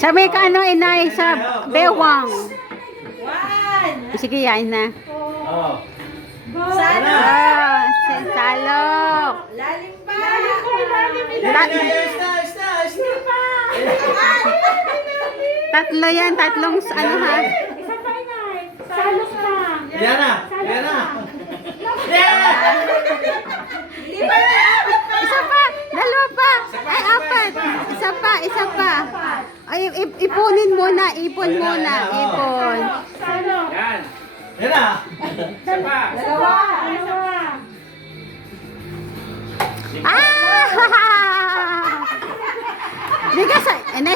Sabi ka ano, inay, sa bewang. Sige, yain na. Salok! Salok. Lalim pa! Tatlo yan, tatlong ano ha? Isa pa, inay. Salok na. Yan na! Yan na! Isa pa, dalawa pa. Ay, apat. Isa pa. Ay, ipunin muna, ipon muna, ipon. Salok. Yan! Yan na! Isa pa! Dalawa. Ah! Di ka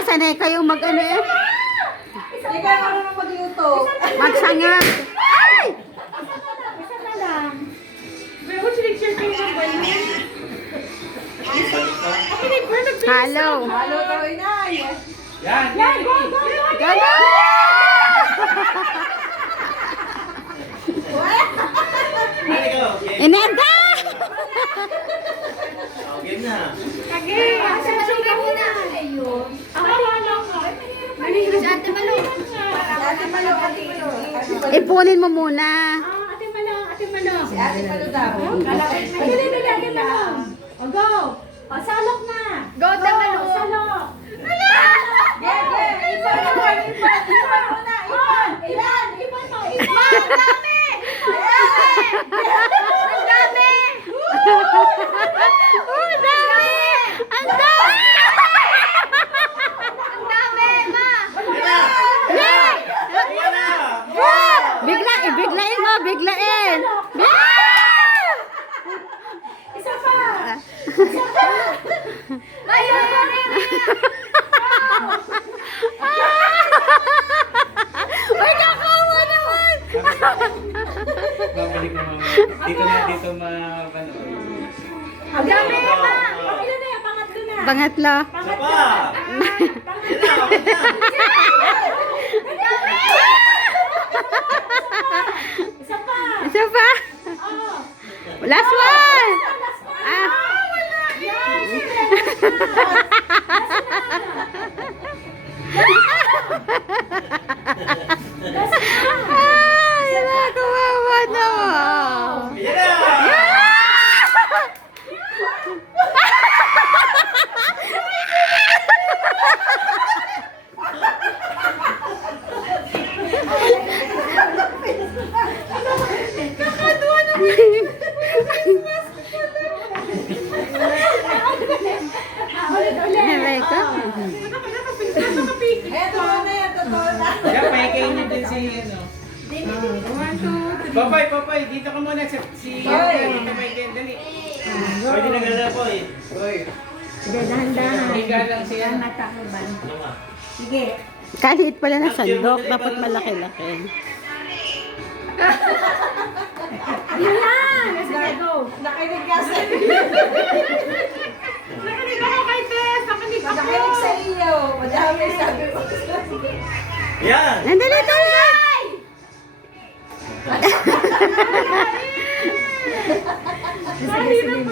sanay kayong mag-ano eh. Hindi ka marunong magluto. Magsangag. Ay! Isa na lang. Pero kung sinig-share kayo ng balon. Okay, nag-burn Hello. Halo to, inay. Yan! Yan, go. Gano? Inerga! Game na! Kage. Susunod ka muna. Ayun. Ako halo ka. Manihiro si Ate Malo. Ate Malo, Ate Malo. Ipunin mo muna. Ate Malo. Si Ate Malo daw. Dali, Malo. O, go. O, salok na. Go, Ate Malo. Salok. Ipon mo. Ang dami! Ang dami! Biglain mo, biglain! Isa pa. Ay, kakawa naman! Babalik na mamaya. Dito mapanood. Ang dami, ma. Ilan na yan? Pangatlo na. Pangatlo. Isa pa! Yan na! Okay na! Isa pa. Isa pa. Oh. Last one! Ah. Ay, kawawa naman. Yan na! Aray ka. Totoo na yan, totoo na. Yan, paikain niyo din si ano. Papay, dito ka muna si dito paikain, dali. Pwede na ganda po eh. Hoy. Dahan-dahan. Higa lang siya. Matakban. Ano nga? Sige. Kahit pala ng sandok, dapat malaki-laki. Yun lang. Sige, go. Nakinig kasi. Nakinig ako kay Tess. Nakinig ako. Nakinig sa iyo. Madami sabi mo. Yan! Nandali, dali!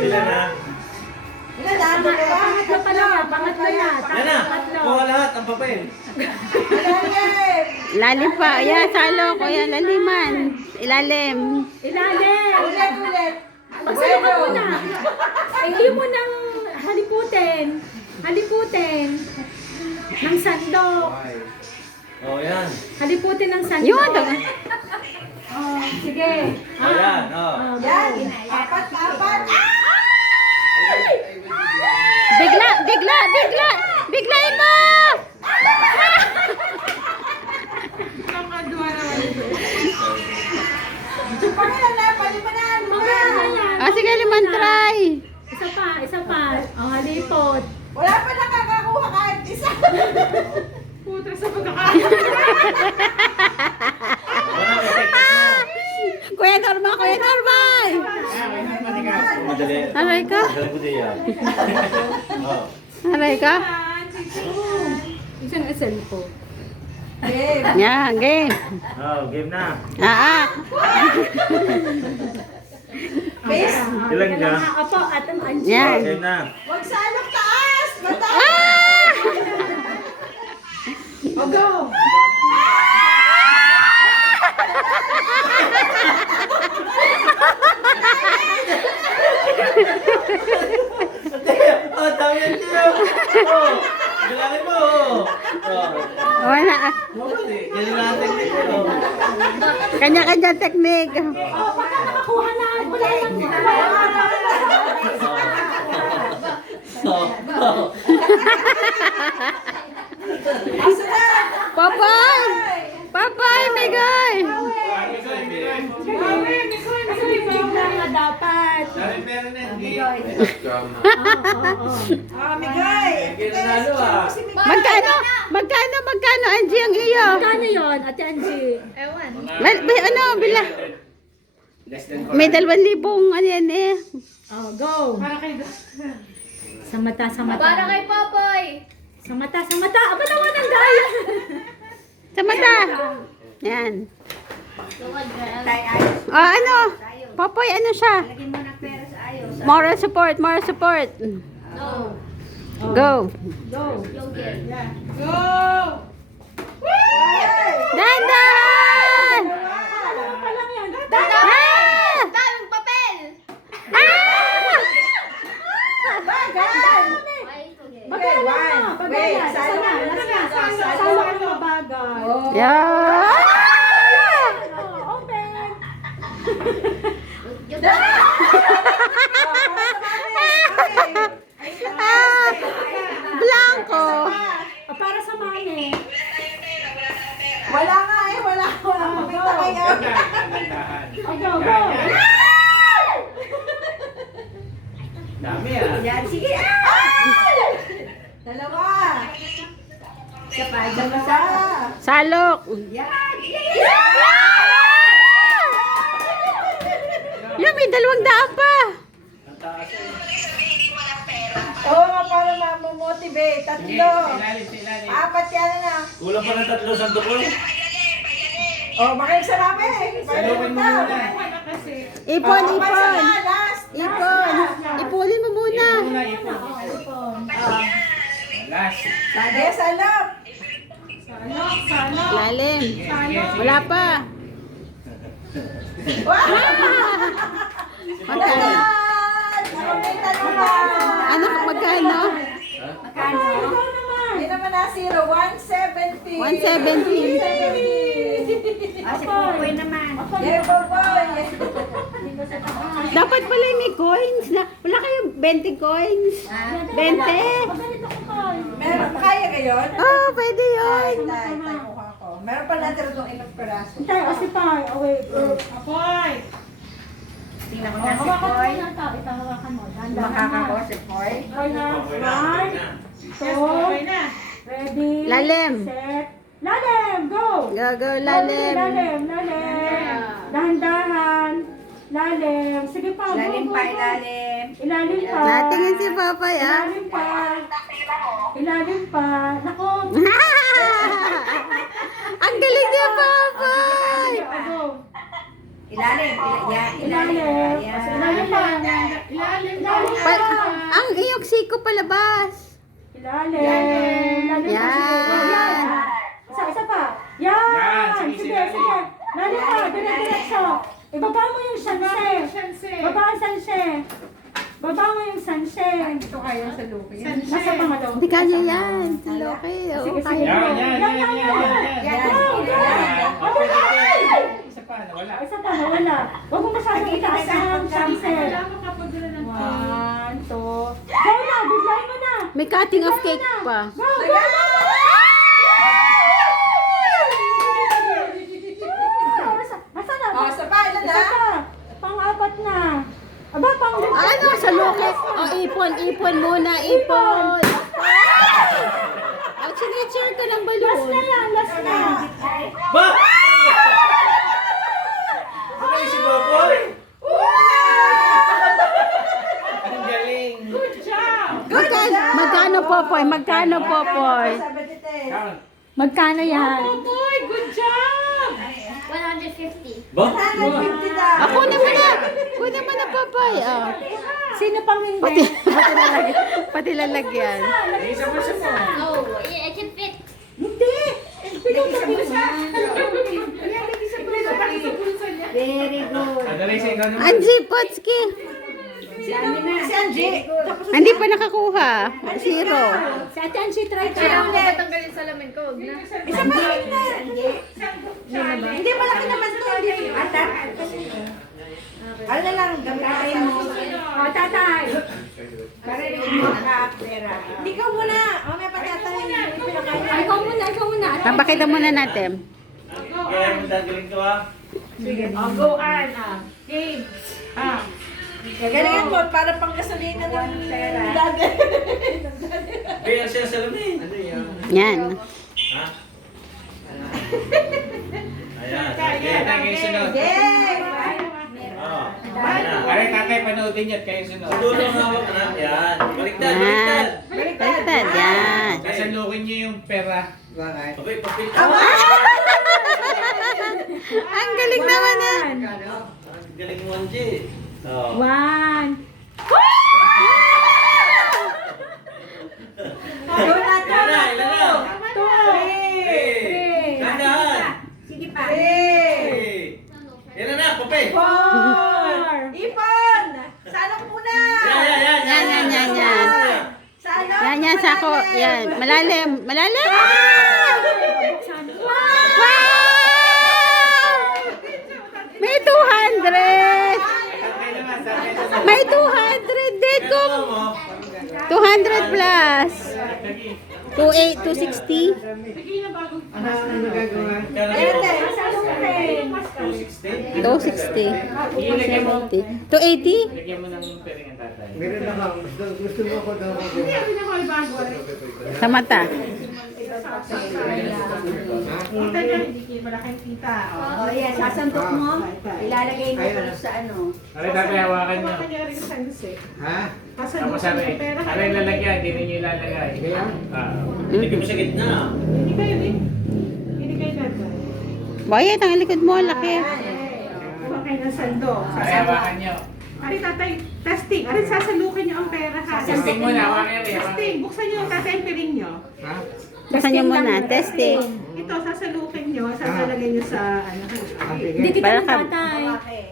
Ilan na? Ilan na? Dalawa? Pangatlo pa lang. Pangatlo na. Yan na! Kuha lahat ang papel. Ilan? Lalim pa. Ayan, salok. Ayan, laliman. Ilalim. Ilalim. Ulit. Magsayo ka muna. Hindi mo nang haliputin ng sandok. Oh, yan. Haliputin ng sandok. Yun, daw. Oh, sige. Ayan, oh. Yan. Apat. Bigla! Biglain mo! Pangalan na. Palimanan. Sige, liman try. Isa pa. Oh, halipot. Wala pa nakakakuha kahit isa. Putra sa pagkakain. Wala ka, take mo. Kuya Norma! Madali. Aray ka? Madali ko din yan. Oh. Aray ka? Isang cellphone. Game. Yan, game. Oh, game na. Ah. Miss, Ilan ka? Opo, at ang Angie. Yan. Okay na. wag salok taas! Mataas! Ah! O, go! Oh, dami yan siya. Oh, bilangin mo. Oh. Wala. Ganun natin dito. Kanya-kanya teknik. O, pagka nakakuha na, wala lang. Asa na? Papay! Papay, may guy! Kasi bigla nga dapat. Meron na. Ah, Migay! Nanalo ah. Si Migay. Magkano, Angie, ang iyo? Magkano yun, Ate Angie? Bila. Less than May 2,000 ano yan eh. Oh, go! Para kay Sa mata, sa mata. Para kay Popoy. Sa mata, sa mata. Aba naman ang gaya. Sa mata. Yan. Tungkol girl. O ano? Popoy, ano siya? Lagyan mo ng pera sa ayos. Moral support, moral support. No. Go. Go. Yogurt. Go! Dandan! Ano pa lang yan? Ah! Daming papel. Ah! Bagal! Ay, okay. Bagay Okay, na. one. Bagay Wait, na. Isa na. Last na. Salok ang mabagay. Oh. Yeah. Oh, open. Ah! Blanco. Ah, para sa mani. Wala nga eh, wala. Wala makita kayo. Oh, go, go. Dami ah. Yan, sige. Dalawa. Isa pa, dalawa. Salok. Yan. Yan, may 200 pa. Ang taas eh. Oo nga, para mamomotivate. Tatlo. Ilalim. Apat yan na. Kulang pa ng 3 sandok ko. Oh, makinig sa namin. Salukin mo muna. Ipon, Oh, apat ipon. na, last. Ipon. Ipunin mo muna. Last. Lagi, salop. Lalim. Wala pa. Wow! Magkano? Ako may tanong pa. Ano, magkano? Magkano? Hindi naman na zero. 170. 170. Ah, si Popoy naman. Yeah, Popoy. Dapat pala may coins na. Wala kayong 20 coins. 20? Meron, kaya ngayon? Oh, pwede yun. Tay, mukha ko. Meron pa natin itong ilang peraso. Tay, o si Pai. Oh, wait. Apoy. Tingnan ko na si Hawakan mo Poy. na ito. Itahawakan mo. Dahan-dahan Makaka ko na. si Poy. Poy na. One, two, ready, Lalim. set, lalim, go! Go, go, Lalim, lalim. lalim, lalim. Dahan-dahan. Lalim. Sige pa, go, Ilalim go, pa, go. ilalim. Ilalim pa. Natingin si Papay, ah. Ilalim pa. Ilalim pa. Nako. Ang galing niya, Papay. Go. Ilalim. Yan, Ilalim. Yan. Ilalim pa. Ilalim pa. Ang iyong siko palabas. Ilalim. Ilalim pa. Yan. Yan. Isa pa. Yan. Yan. Sige, Sige, sige. sige. Lalim pa. Dire-diretso. Ibaba mo yung sanse. Baba ang sanse. Baba mo yung sanse. Ito kayo sa lupi. Nasa pangalaw. Hindi kanya yan. Loki. Oo, Sige, kaya. sige. Yan. Go, go. Isa pa, nawala. Isa pa, nawala. Huwag mo masyadong itaas ang sanse. 1, 2. Go na, biglayin mo na. May cutting of cake pa. Go, go, go. Basta na. Oh, sa pa, ilan Isa na? pa. Pang-apat na. Aba, pang-lima. Ano, sa Loki? Oh, ipon muna, ipon. Oh, sinitsure ka ng balon. Last na yan, last na. Ba! Ano yung si Popoy? Ang galing. Magkano, Popoy? Magkano, Popoy? Sabi dito eh. Count. Magkano yan? 150. Ba? 150 daw. Ako na mo na. Kunin mo na, Papay. Oh. Sino pang hindi? Pati lalagyan. Isa mo siya mo. No, I can fit. Hindi. Very good. Adalay sa ikaw naman. Angie, Potski. Si Angie. Tapos Hindi pa nakakuha. Zero. Si Ate Angie, try ko. Kaya ako tatanggalin salamin ko, wag na. isa pa rin na. Hindi malaki naman to. Hindi ata. Ano na lang, gamitin mo. O, tatay. Para rin mo pera. Hindi ka muna. Mamaya pa tatay. Ay, ikaw muna. Napakita muna natin. Kaya mo dadaling to ha. Galingan mo para pang gasolina ng dada. Kaya siya salamin. Yan. Ha? Ayan. Sige, tayo kayo sunod. Yay! Oo. Kaya tatay panoodin niya at kayo sunod. Siguro ang hawak na. Yan. Baliktad, Yan. baliktad. Baliktad. Yan. Sasalukin niyo yung pera. Bakit? Okay, papil. Ang galing naman na. Galing mo, Angie. Oo. 1. Ilan na? Ilan na? 2. Dahan. Sige pa. Ilan na? Papel. 4. Ipon! Sa ano muna? Yan. Sa ano? Yan, sako. Yan. Malalim. Malalim. Wow! May 200. May 200 din ko. 200 plus. 260. $260. 260. Ilagay mo. 280. Lagyan mo ng pera ng tatay. Meron na ako. Gusto mo ako daw Sa mata. Oh, yeah, sasandok mo. Ilalagay mo ito sa ano. Aray, tatay, hawakan nyo. Ha? Tapos aray lalagyan, hindi ninyo ilalagay. Kaya? Hindi mo sa gitna. Bayad ang likod mo, laki. Aray, hawakan nyo. Ari tatay, testing. Ari sasalukin niyo ang pera ha. Testing mo na, hawakan nyo. Testing. Buksan niyo, tatay, ang piling niyo. Ha? Buksan niyo muna, testing. Ito, sasalukin niyo. Sasalagay niyo sa ano. Hindi kita Para ng ka- tatay.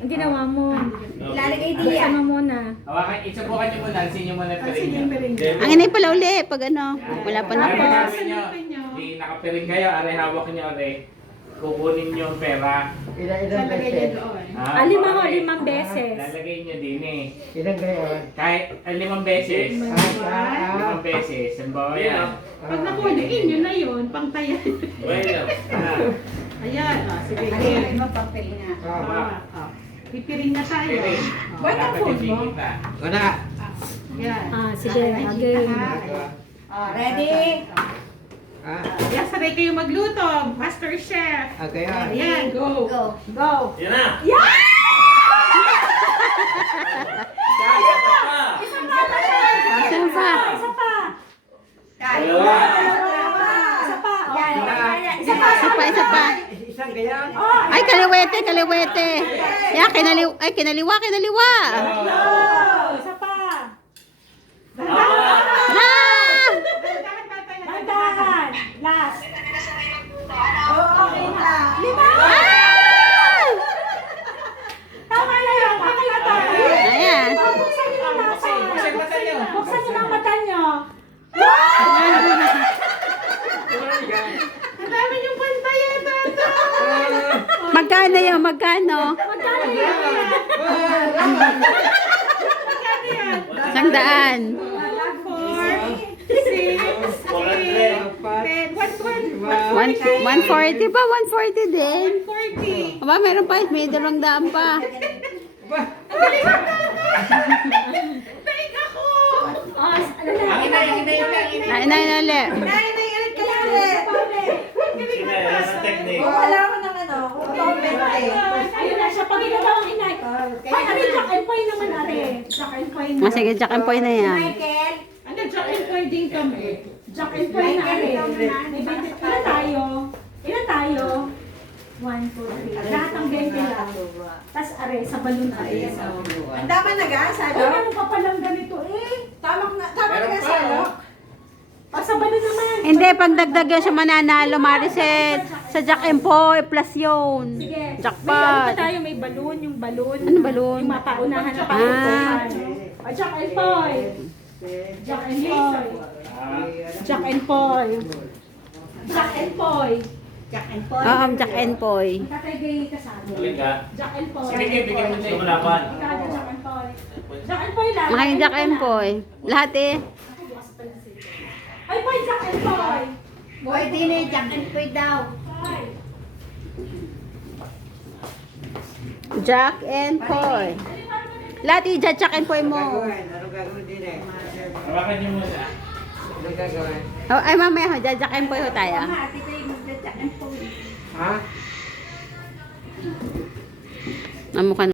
Ang ginawa mo. Ilalagay Ang diyan. sama muna. Hawakan, isubukan nyo muna, alsin nyo muna Kasi piling yung nyo. piling niyo. Ang inay pala uli, pag ano, wala pa na Aray, po. gagawin nyo. Hindi nakapiling kayo, aray, hawak nyo, aray. Kukunin nyo yung pera. Ilan Salagay niyo beses? doon. Lima ho, okay. 5 beses. Lalagay nyo din eh. Ilan gayon? Kahit 5 beses. 5 beses. Halimbawa yan. Pag nakuliin yun na yun, pangtayan. Bueno. Ayan, sige. Ilalagay mo papel nga. Pipiring na tayo. Piling. Wait, ang Dapat phone hindi mo. kita. Yan. Sige, again. Oh, ready? Ha? Yan, sabay kayo magluto. Master Chef. Okay, ha? Ayan, go. Go. Go. Yan na. Saan pa? Dalawa. Isa pa. Yan. Isa pa. Isang gayon? Ay, kaliwete. Yan, kinaliwa. Isa pa. Ah! Dandahan. Last. Oo, okay na. Ah! Tama na yun. Okay na tayo. Ayan. Buksan nyo ng mata. Buksan mata nyo. Buksan nyo ng mata nyo. Ang dami niyong pantayan, tata. Magkano yun? Magkano? Magkano yan? Magkano yan? 100. 4, 6, 8, 10, 140 ba? 140 din. 140. Aba, meron pa. May 200 pa. Taig ako! Oh, ano na? Nainali. Naiinit ka lang ulit. Technique. Wala ko ng ano. Comment eh. Ayun na siya. Pag ginagawa ang inay. Ay, ano yung Jack and Poy naman, ate? Jack and Poy na. Sige, Jack and Poy na yan. Michael. Hanggang Jack and Poy din kami. Jack and Poy na, ate. Ilan tayo? 1, 2, 3. Lahat ng 20 lang. Tapos are, sa balon are. Ang tama na ga, Ay, salo? ano pa palang ganito eh? Tama na Meron ga, pa, salo? oh. Sa balon naman. Hindi, pag dagdag yan siya mananalo, Mariset. Sa Jack and Poy, plus yun. Sige. May ano Jackpot. pa tayo, may balon, yung balon. Ano balon? Yung mapaunahan na Ah. paunahan. O, Jack and Poy. Jack and Poy. Jack and Poy. Jack and Poy. Jack and Paul. Oo, Jack and Poy. Tatay gay kasama. Ulit ka. Jack and Poy. Sige, bigyan mo siya. Lumalaban. Ikaw, Jack and Poy. Jack and Poy lang. Nakain Jack and Poy. Lahat eh. Ay, Poy, Jack and Poy. Boy, di na Jack and Paul daw. Poy. Jack and Poy. Lahat eh, Jack and Poy mo. Gagawin. Ano gagawin din eh? Hawakan niyo muna. Ano gagawin? Oh, ay, mamaya ho, Jack and Poy ho tayo. Ate kayo mag-Jack and Paul. Ha? Namukha